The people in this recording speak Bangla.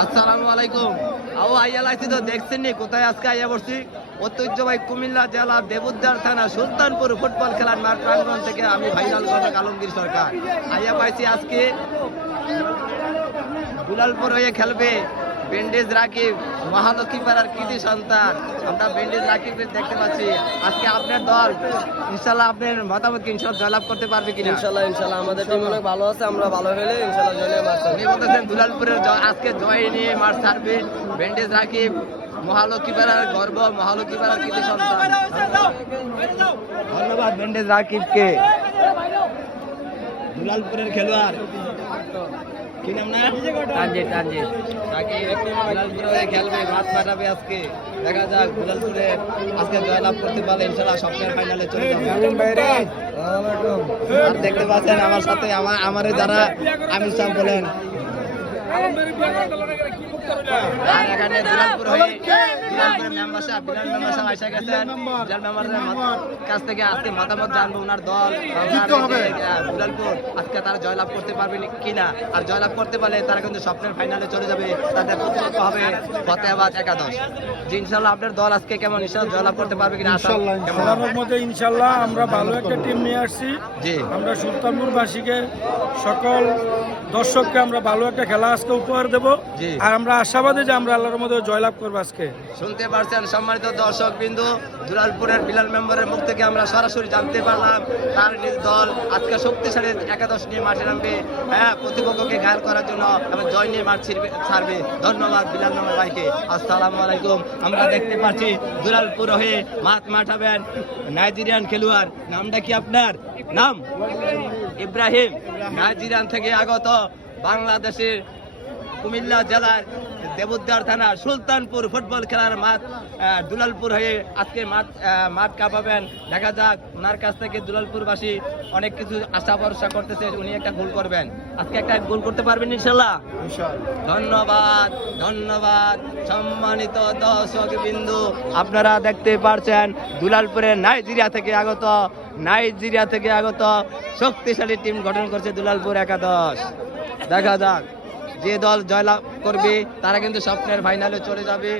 আসসালামু আলাইকুম। আও আইয়া লাইছি তো দেখছেন নি কোথায় আজকে আইয়া বসছি? ঐতিহ্যবাহী কুমিল্লা জেলা দেবুদ্দার থানা সুলতানপুর ফুটবল খেলার মাঠ প্রাঙ্গণ থেকে আমি ভাইরাল ঘটক আলমগীর সরকার আইয়া পাইছি আজকে দুলালপুর হয়ে খেলবে বেন্ডেজ রাকিব, মহালক্ষ্মী পাড়ার কৃতি সন্তান। আমরা বেন্ডেজ রাকিবের দেখতে পাচ্ছি। আজকে আপনার দল ইনশাল্লাহ আপনার মতামত কি ইনশাল্লাহ জয়লাভ করতে পারবে কিনা? ইনশাল্লাহ আমাদের টিম অনেক ভালো আছে, আমরা ভালো হলে ইনশাল্লাহ জয় মারতে উনি বলতেছেন দুলালপুরের আজকে জয় নিয়ে মাঠ ছাড়বে বেন্ডেজ রাকিব, মহালক্ষ্মী পাড়ার গর্ব, মহালক্ষ্মী পাড়ার কৃতি সন্তান। ধন্যবাদ বেন্ডেজ রাকিবকে। দুলালপুরের খেলোয়াড় কি নাম না? তানজিদ দুলালপুরে খেলবে, মাঠ পাঠাবে আজকে। দেখা যাক দুলালপুরে আজকে জয়লাভ করতে পারলে ইনশাল্লাহ স্বপ্নের ফাইনালে চলে যাবে। আর দেখতে পাচ্ছেন আমার সাথে আমারে যারা আমির সাহেব বলেন। আর এখানে দুলালপুর হয়ে দুলালপুরের মেম্বার সাহেব বিলাল মেম্বার সাহেব এসে গেছেন। বিলাল মেম্বারের কাছ থেকে আজকে মতামত জানবো ওনার দল দুলালপুর আজকে তারা জয়লাভ করতে পারবে কিনা। আর জয়লাভ করতে পারলে তারা কিন্তু স্বপ্নের ফাইনালে চলে যাবে। তাদের প্রতিপক্ষ হবে ফতেহাবাদ একাদশ। জি ইনশাল্লাহ আপনার দল আজকে কেমন ইনশাল্লাহ জয়লাভ করতে পারবে কিনা? ইনশাল্লাহ আমরা ভালো একটা টিম নিয়ে আসছি। জি আমরা সুলতানপুরবাসীকে সকল দর্শককে আমরা ভালো একটা খেলা আজকে উপহার দেব। জি। আর আমরা আশাবাদী যে আমরা আল্লাহর মধ্যে জয়লাভ করবো আজকে। শুনতে পারছেন সম্মানিত দর্শক বিন্দু, দুলালপুরের বিলাল মেম্বারের মুখ থেকে আমরা সরাসরি জানতে পারলাম তার নিজ দল আজকে শক্তিশালী একাদশ নিয়ে মাঠে নামবে, হ্যাঁ প্রতিপক্ষকে ঘায়ল করার জন্য এবং জয় নিয়ে মাঠ ছাড়বে। ধন্যবাদ বিলাল মেম্বার ভাইকে। আসসালামু আলাইকুম। আমরা দেখতে পাচ্ছি দুলালপুর হয়ে মাঠ মাঠাবেন নাইজেরিয়ান খেলোয়াড়। নামটা কি আপনার? নাম ইব্রাহিম। নাইজেরিয়ান থেকে আগত, বাংলাদেশের কুমিল্লা জেলার দেবুদ্দার থানার সুলতানপুর ফুটবল খেলার মাঠ দুলালপুর হয়ে আজকে মাঠ কাঁপাবেন। দেখা যাক ওনার কাছ থেকে দুলালপুরবাসী অনেক কিছু আশা ভরসা করতেছে উনি একটা গোল করবেন। আজকে একটা গোল করতে পারবেন ইনশাল্লাহ? ধন্যবাদ ধন্যবাদ। সম্মানিত দর্শক বিন্দু, আপনারা দেখতে পারছেন দুলালপুরের নাইজেরিয়া থেকে আগত শক্তিশালী টিম গঠন করছে দুলালপুর একাদশ। দেখা যাক যে দল জয়লাভ করবে তারা কিন্তু স্বপ্নের ফাইনালে চলে যাবে।